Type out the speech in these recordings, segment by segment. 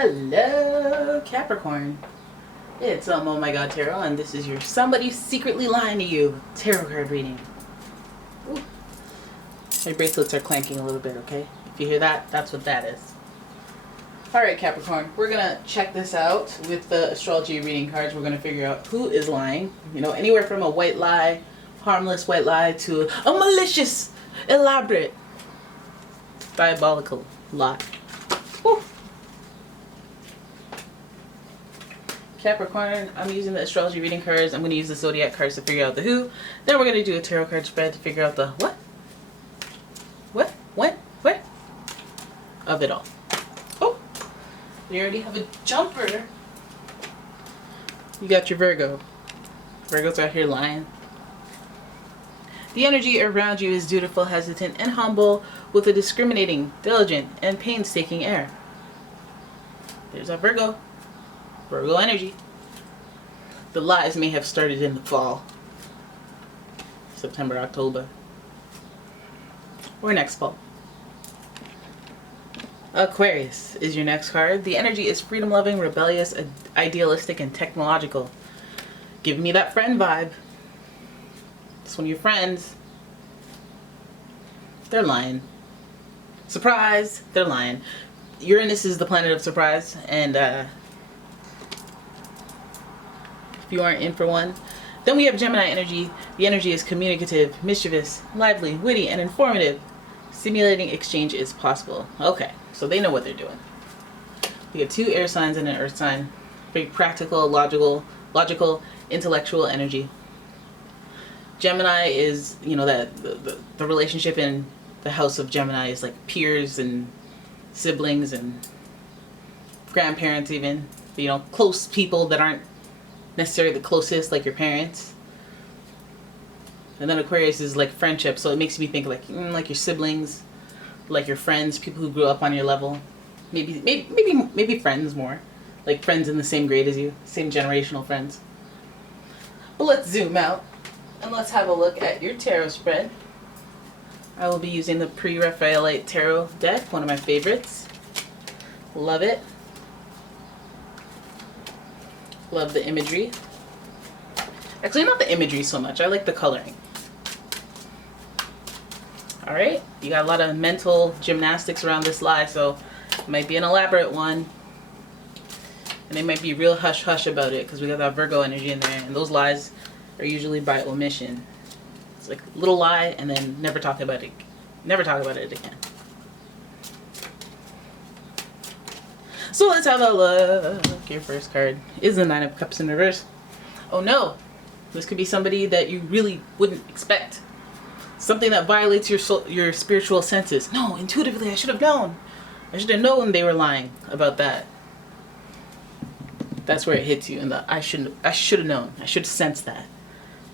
Hello, Capricorn. It's Oh My God Tarot, and this is your Somebody Secretly Lying to You tarot card reading. Ooh. My bracelets are clanking a little bit, okay? If you hear that, that's what that is. Alright, Capricorn, we're going to check this out with the astrology reading cards. We're going to figure out who is lying. You know, anywhere from a white lie, harmless white lie, to a malicious, elaborate, diabolical lie. Woo. Capricorn, I'm using the astrology reading cards. I'm going to use the zodiac cards to figure out the who. Then we're going to do a tarot card spread to figure out the what? What? When? Where? Of it all. Oh! We already have a jumper. You got your Virgo. Virgo's out here lying. The energy around you is dutiful, hesitant, and humble, with a discriminating, diligent, and painstaking air. There's our Virgo. Virgo energy. The lies may have started in the fall. September, October. Or next fall. Aquarius is your next card. The energy is freedom-loving, rebellious, idealistic, and technological. Giving me that friend vibe. It's one of your friends. They're lying. Surprise! They're lying. Uranus is the planet of surprise, and if you aren't in for one. Then we have Gemini energy. The energy is communicative, mischievous, lively, witty, and informative. Stimulating exchange is possible. Okay, so they know what they're doing. We have two air signs and an earth sign. Very practical, logical, intellectual energy. Gemini is, you know, that the relationship in the house of Gemini is like peers and siblings and grandparents, even, you know, close people that aren't necessarily the closest, like your parents. And then Aquarius is like friendship, so it makes me think like your siblings, like your friends, people who grew up on your level, maybe friends more, like friends in the same grade as you, same generational friends. But let's zoom out and let's have a look at your tarot spread. I will be using the Pre-Raphaelite Tarot deck, one of my favorites. Love it. Love the imagery. Actually, not the imagery so much. I like the coloring. Alright, you got a lot of mental gymnastics around this lie, so it might be an elaborate one. And they might be real hush-hush about it, because we got that Virgo energy in there, and those lies are usually by omission. It's like a little lie, and then never talk about it. Never talk about it again. So let's have a look. Your first card is the Nine of Cups in reverse. Oh no! This could be somebody that you really wouldn't expect. Something that violates your spiritual senses. No, intuitively, I should have known. I should have known they were lying about that. That's where it hits you. And I should have known. I should have sensed that.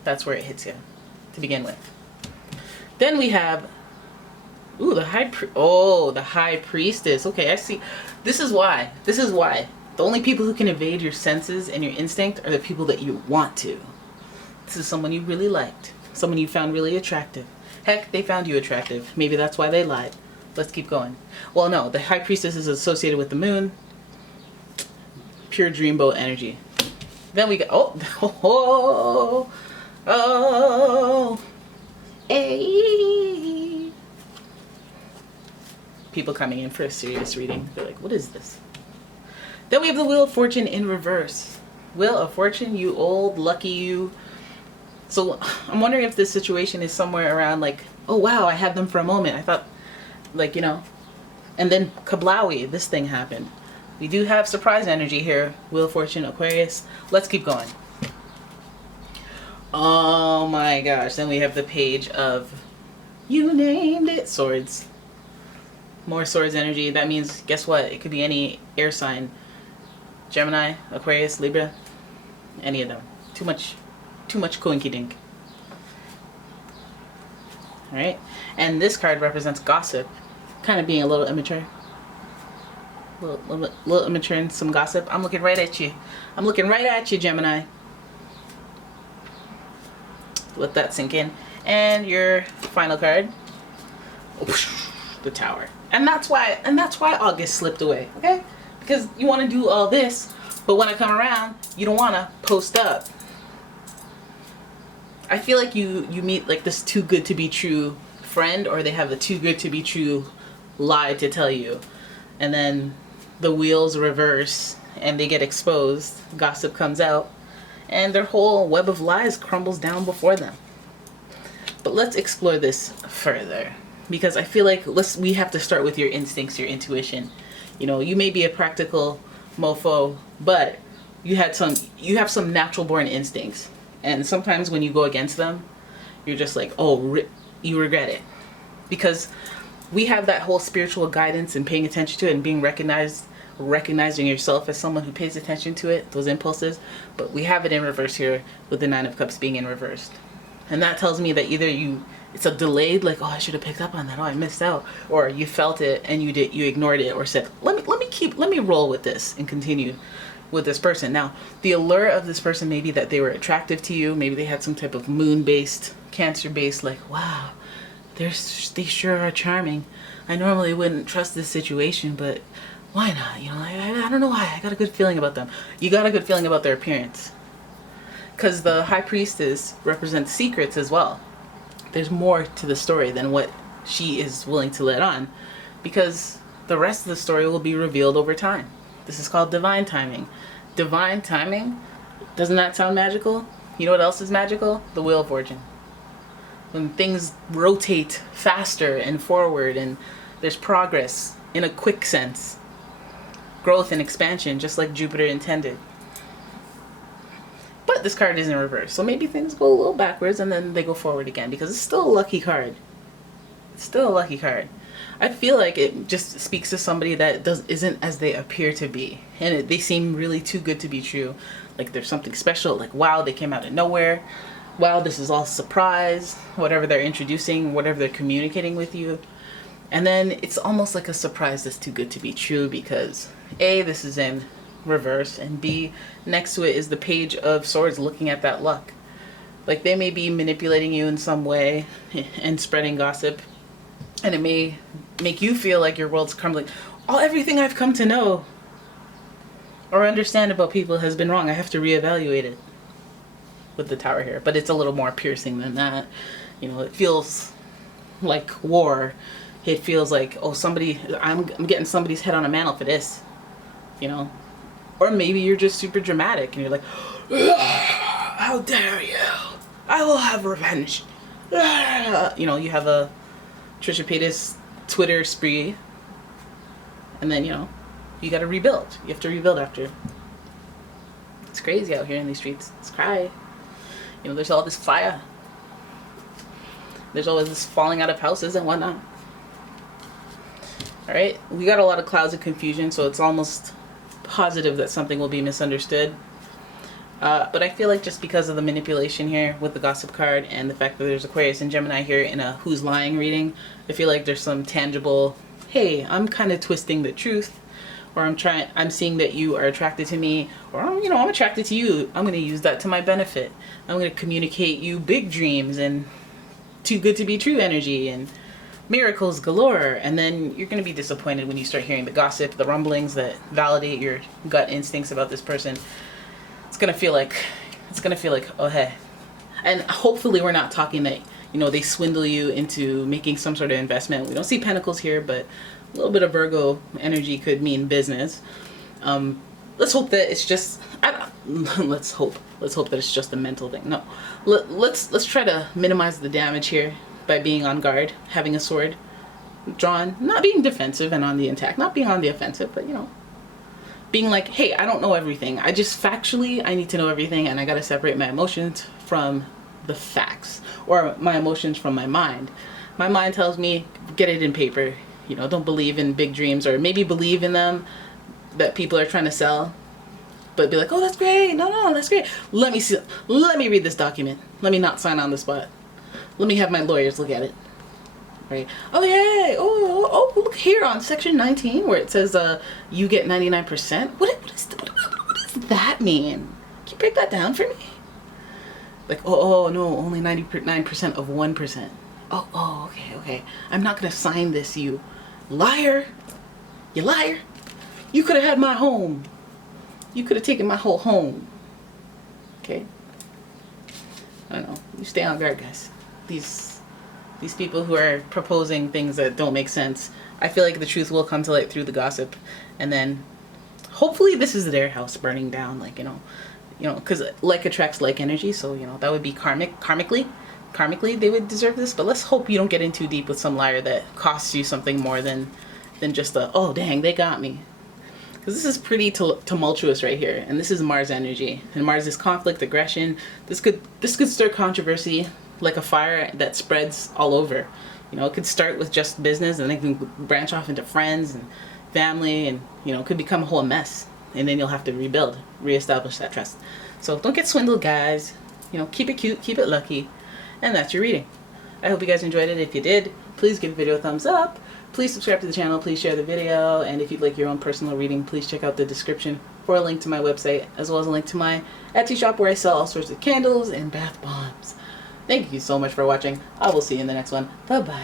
That's where it hits you to begin with. Then we have, ooh, the High Priestess. Okay, I see. This is why. The only people who can evade your senses and your instinct are the people that you want to. This is someone you really liked. Someone you found really attractive. Heck, they found you attractive. Maybe that's why they lied. Let's keep going. Well, no, the High Priestess is associated with the moon. Pure dreamboat energy. Then we got, hey. People coming in for a serious reading. They're like, what is this? Then we have the Wheel of Fortune in reverse. Wheel of Fortune, you old lucky you. So I'm wondering if this situation is somewhere around like, oh wow, I had them for a moment. I thought, like, you know, and then kablowie, this thing happened. We do have surprise energy here. Wheel of Fortune, Aquarius. Let's keep going. Oh my gosh. Then we have the Page of, you named it, Swords. More Swords energy. That means, guess what? It could be any air sign. Gemini, Aquarius, Libra, any of them. Too much coinky dink. Alright, and this card represents gossip, kind of being a little immature. A little immature and some gossip. I'm looking right at you. I'm looking right at you, Gemini. Let that sink in. And your final card, the Tower. And that's why August slipped away, okay? because you want to do all this, but when I come around, you don't want to post up. I feel like you meet like this too good to be true friend, or they have the too good to be true lie to tell you, and then the wheels reverse and they get exposed, gossip comes out, and their whole web of lies crumbles down before them. But let's explore this further, because I feel like we have to start with your instincts, your intuition. You know, you may be a practical mofo, but you have some natural born instincts. And sometimes when you go against them, you're just like, oh, you regret it. Because we have that whole spiritual guidance and paying attention to it and being recognizing yourself as someone who pays attention to it, those impulses. But we have it in reverse here with the Nine of Cups being in reverse. And that tells me that either it's a delayed, like, oh, I should have picked up on that, oh, I missed out, or you felt it and you ignored it, or said, let me roll with this and continue with this person. Now, the allure of this person may be that they were attractive to you. Maybe they had some type of moon-based, Cancer-based, like, wow, they sure are charming. I normally wouldn't trust this situation, but why not? You know, I don't know why. I got a good feeling about them. You got a good feeling about their appearance. Because the High Priestess represents secrets as well. There's more to the story than what she is willing to let on, because the rest of the story will be revealed over time. This is called divine timing. Divine timing, doesn't that sound magical? You know what else is magical? The Wheel of Fortune. When things rotate faster and forward, and there's progress in a quick sense. Growth and expansion, just like Jupiter intended. But this card is in reverse, so maybe things go a little backwards and then they go forward again, because it's still a lucky card. It's still a lucky card. I feel like it just speaks to somebody that isn't as they appear to be, and they seem really too good to be true. Like there's something special, like wow, they came out of nowhere. Wow, this is all surprise, whatever they're introducing, whatever they're communicating with you. And then it's almost like a surprise that's too good to be true, because A, this is in reverse, and B, next to it is the Page of Swords looking at that luck. Like they may be manipulating you in some way and spreading gossip, and it may make you feel like your world's crumbling. Everything I've come to know or understand about people has been wrong. I have to reevaluate it with the Tower here. But it's a little more piercing than that. You know, it feels like war. It feels like, oh, I'm getting somebody's head on a mantle for this. You know? Or maybe you're just super dramatic and you're like, how dare you? I will have revenge. You know, you have a Trisha Paytas Twitter spree, and then, you know, you gotta rebuild. You have to rebuild after. It's crazy out here in these streets. It's cry. You know, there's all this fire. There's always this falling out of houses and whatnot. Alright, we got a lot of clouds of confusion, so it's almost positive that something will be misunderstood. But I feel like just because of the manipulation here with the gossip card and the fact that there's Aquarius and Gemini here in a who's lying reading, I feel like there's some tangible, hey, I'm kind of twisting the truth, or I'm seeing that you are attracted to me, or, you know, I'm attracted to you. I'm going to use that to my benefit. I'm going to communicate you big dreams and too good to be true energy and miracles galore. And then you're going to be disappointed when you start hearing the gossip, the rumblings that validate your gut instincts about this person. It's gonna feel like, oh hey. And hopefully we're not talking that, you know, they swindle you into making some sort of investment. We don't see pentacles here, but a little bit of Virgo energy could mean business. Let's hope that it's just, let's hope that it's just a mental thing. No, let's try to minimize the damage here by being on guard, having a sword drawn, not being defensive and on the attack, not being on the offensive, but, you know, being like, hey, I don't know everything. I just factually, I need to know everything, and I gotta separate my emotions from the facts, or my emotions from my mind. My mind tells me, get it in paper. You know, don't believe in big dreams, or maybe believe in them that people are trying to sell, but be like, oh, that's great. No, that's great. Let me see. Let me read this document. Let me not sign on the spot. Let me have my lawyers look at it. Right. Oh yeah. Oh, look here on section 19 where it says you get 99%. What does that mean? Can you break that down for me? Like, oh no, only 99% of 1%. Oh, okay. I'm not gonna sign this, you liar. You liar. You could have had my home. You could have taken my whole home. Okay? I don't know. You stay on guard, guys. These people who are proposing things that don't make sense, I feel like the truth will come to light through the gossip, and then hopefully this is their house burning down, like, you know, because like attracts like energy, so, you know, that would be karmically they would deserve this. But let's hope you don't get in too deep with some liar that costs you something more than just a, oh dang, they got me. Because this is pretty tumultuous right here, and this is Mars energy, and Mars is conflict, aggression. This could stir controversy like a fire that spreads all over. You know, it could start with just business, and it can branch off into friends and family, and, you know, it could become a whole mess, and then you'll have to reestablish that trust. So don't get swindled, guys. You know, keep it cute, keep it lucky, and that's your reading. I hope you guys enjoyed it. If you did, please give the video a thumbs up. Please subscribe to the channel, please share the video, and if you'd like your own personal reading, please check out the description for a link to my website, as well as a link to my Etsy shop where I sell all sorts of candles and bath bombs. Thank you so much for watching. I will see you in the next one. Bye-bye.